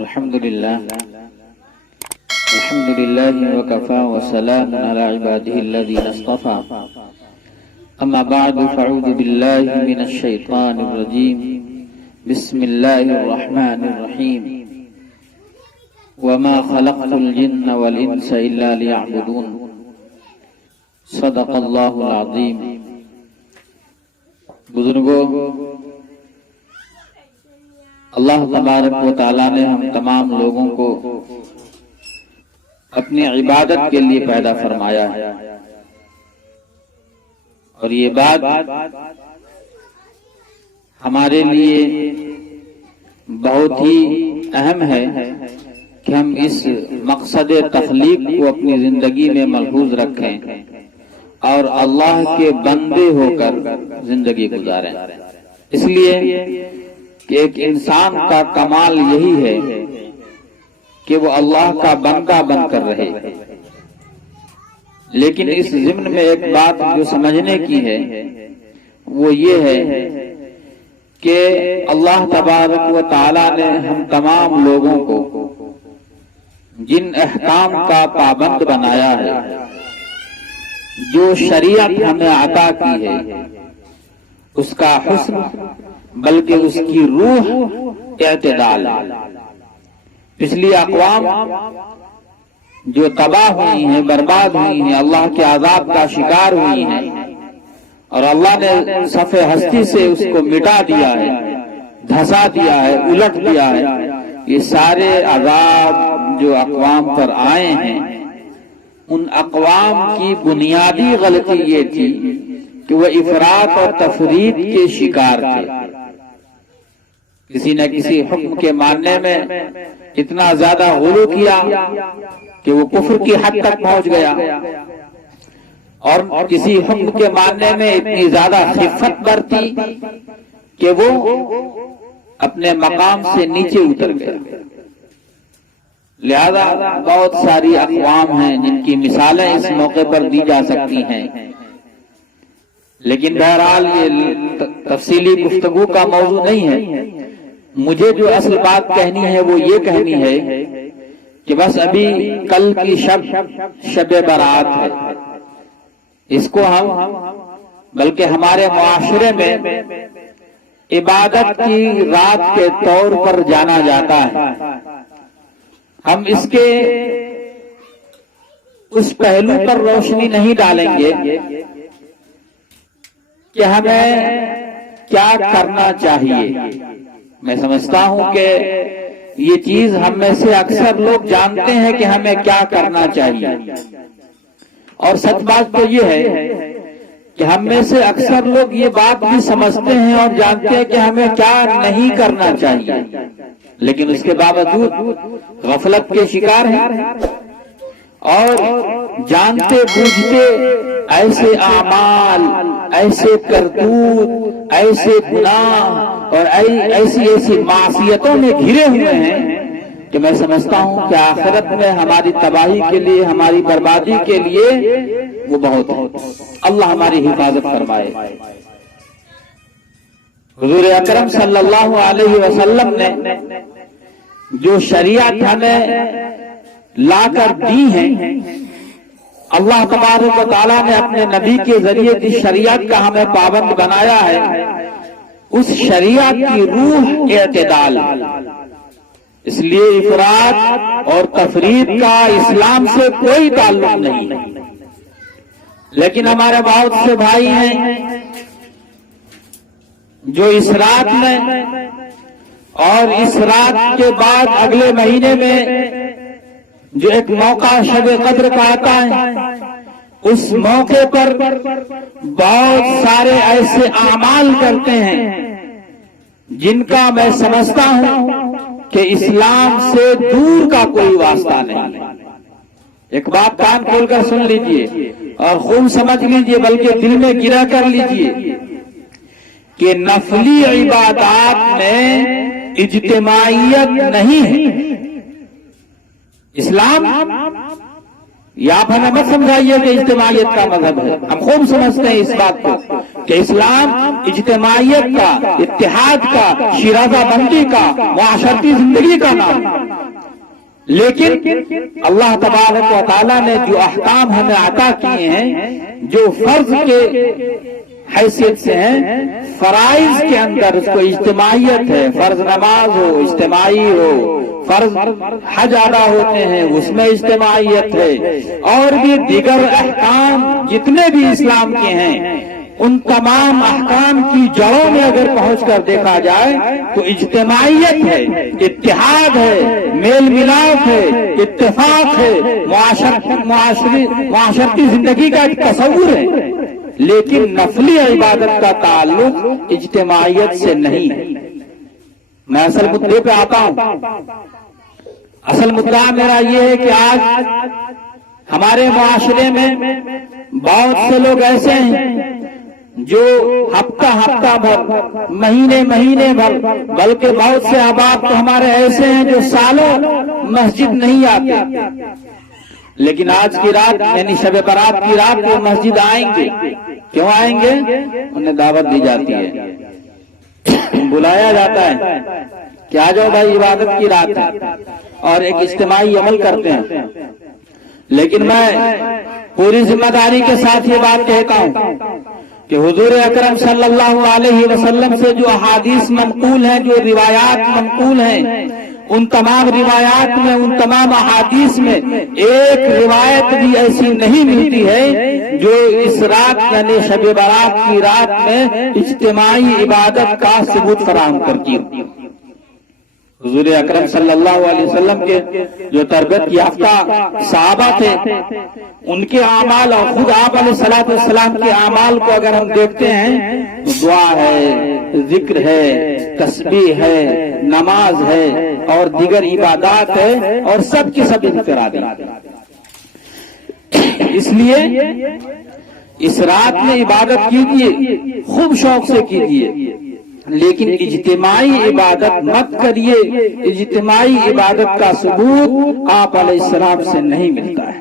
الحمد لله وكفى وسلام على عباده الذين اصطفى أما بعد فأعوذ بالله من الشيطان الرجيم بسم الله الرحمن الرحيم وما خلقت الجن والإنس إلا ليعبدون صدق الله العظيم۔ بزرگوں، اللہ تبارک و تعالیٰ نے ہم تمام لوگوں کو اپنی عبادت کے لیے پیدا فرمایا ہے، اور یہ بات ہمارے لیے بہت ہی اہم ہے کہ ہم اس مقصد تخلیق کو اپنی زندگی میں ملحوظ رکھیں اور اللہ کے بندے ہو کر زندگی گزاریں۔ اس لیے کہ ایک انسان کا کمال یہی ہے کہ وہ اللہ کا بندہ بن کر رہے، لیکن اس ضمن میں ایک بات جو سمجھنے کی ہے وہ یہ ہے کہ اللہ تبارک و تعالی نے ہم تمام لوگوں کو جن احکام کا پابند بنایا ہے، جو شریعت ہمیں عطا کی ہے، اس کا حسن بلکہ اس کی روح اعتدال ہے۔ پچھلی اقوام جو تباہ ہوئی ہیں، برباد ہوئی ہیں، اللہ کے عذاب کا شکار ہوئی ہیں، اور اللہ نے صفحہ ہستی سے اس کو مٹا دیا ہے، دھسا دیا ہے، الٹ دیا ہے۔ یہ سارے عذاب جو اقوام پر آئے ہیں، ان اقوام کی بنیادی غلطی یہ تھی کہ وہ افراط اور تفرید کے شکار تھے۔ کسی نہ کسی حکم کے ماننے میں اتنا زیادہ غلو کیا کہ وہ کفر کی حد تک پہنچ گیا، اور کسی حکم کے ماننے میں اتنی زیادہ خفت برتی کہ وہ اپنے مقام سے نیچے اتر گیا۔ لہذا بہت ساری اقوام ہیں جن کی مثالیں اس موقع پر دی جا سکتی ہیں، لیکن بہرحال یہ تفصیلی گفتگو کا موضوع نہیں ہے۔ مجھے جو اصل بات کہنی ہے وہ یہ کہنی ہے کہ بس ابھی کل کی شب برات ہے، اس کو ہم بلکہ ہمارے معاشرے میں عبادت کی رات کے طور پر جانا جاتا ہے۔ ہم اس کے اس پہلو پر روشنی نہیں ڈالیں گے کہ ہمیں کیا کرنا چاہیے۔ میں سمجھتا ہوں کہ یہ چیز ہم میں سے اکثر لوگ جانتے ہیں کہ ہمیں کیا کرنا چاہیے، اور سچ بات تو یہ ہے کہ ہم میں سے اکثر لوگ یہ بات بھی سمجھتے ہیں اور جانتے ہیں کہ ہمیں کیا نہیں کرنا چاہیے، لیکن اس کے باوجود غفلت کے شکار ہیں، اور جانتے بوجھتے ایسے اعمال، ایسے کرتوت، ایسے گناہ اور ایسی معصیتوں میں گھرے ہوئے ہیں کہ میں سمجھتا ہوں کہ آخرت میں ہماری تباہی کے لیے، ہماری بربادی کے لیے وہ بہت ہے۔ اللہ ہماری حفاظت فرمائے۔ حضور اکرم صلی اللہ علیہ وسلم نے جو شریعت ہمیں لا کر دی ہے، اللہ تبارک و تعالیٰ نے اپنے نبی کے ذریعے جس شریعت کا ہمیں پابند بنایا ہے، اس شریعت کی روح اعتدال ہے۔ اس لیے افراط اور تفرید کا اسلام سے کوئی تعلق نہیں، لیکن ہمارے بہت سے بھائی ہیں جو اس رات میں اور اس رات کے بعد اگلے مہینے میں جو ایک موقع شب قدر کا آتا ہے، اس موقع پر بہت سارے ایسے اعمال کرتے ہیں جن کا میں سمجھتا ہوں کہ اسلام سے دور کا کوئی واسطہ نہیں۔ ایک بات کان کھول کر سن لیجئے اور خوب سمجھ لیجئے، بلکہ دل میں گرا کر لیجئے کہ نفلی عبادات میں اجتماعیت نہیں ہے۔ اسلام، یا آپ ہمیں مت سمجھائیے کہ اجتماعیت کا مذہب ہے، ہم خوب سمجھتے ہیں اس بات کو کہ اسلام اجتماعیت کا، اتحاد کا، شیرازہ بندی کا، معاشرتی زندگی کا نام ہے۔ لیکن اللہ تبارک و تعالیٰ نے جو احکام ہمیں عطا کیے ہیں جو فرض کے حیثیت سے ہیں، فرائض کے اندر اس کو اجتماعیت ہے، فرض نماز ہو اجتماعی ہو، فرض حج ادا ہوتے ہیں اس میں اجتماعیت ہے، اور بھی دیگر احکام جتنے بھی اسلام کے ہیں ان تمام احکام کی جڑوں میں اگر پہنچ کر دیکھا جائے تو اجتماعیت ہے، اتحاد ہے، میل ملاپ ہے، اتفاق ہے، معاشرتی زندگی کا ایک تصور ہے، لیکن نفلی عبادت کا تعلق اجتماعیت سے نہیں ہے۔ میں اصل مدعے پہ آتا ہوں۔ اصل مدعا میرا یہ ہے کہ آج ہمارے معاشرے میں بہت سے لوگ ایسے ہیں جو ہفتہ بھر، مہینے بھر، بلکہ بہت سے احباب تو ہمارے ایسے ہیں جو سالوں مسجد نہیں آتے، لیکن آج کی رات یعنی شب برات کی رات وہ مسجد آئیں گے۔ کیوں آئیں گے؟ انہیں دعوت دی جاتی ہے، بلایا جاتا ہے کہ آ جاؤ بھائی عبادت کی رات ہے، اور ایک اجتماعی عمل کرتے ہیں۔ لیکن میں پوری ذمہ داری کے ساتھ یہ بات کہتا ہوں کہ حضور اکرم صلی اللہ علیہ وسلم سے جو احادیث منقول ہیں، جو روایات منقول ہیں، ان تمام روایات میں، ان تمام احادیث میں ایک روایت بھی ایسی نہیں ملتی ہے جو اس رات یعنی شب برات کی رات میں اجتماعی عبادت کا ثبوت فراہم کرتی ہے۔ حضور اکرم صلی اللہ علیہ وسلم کے جو تربیت یافتہ صحابہ تھے، ان کے اعمال اور خود آپ علیہ الصلوۃ والسلام کے اعمال کو اگر ہم دیکھتے ہیں تو دعا ہے، ذکر ہے، تسبیح ہے، نماز ہے اور دیگر عبادات ہے، اور سب کی سب انفرادی۔ اس لیے اس رات میں عبادت کیجیے، خوب شوق سے کیجیے، لیکن اجتماعی عبادت مت کریے۔ اجتماعی عبادت کا ثبوت آپ علیہ السلام سے نہیں ملتا ہے۔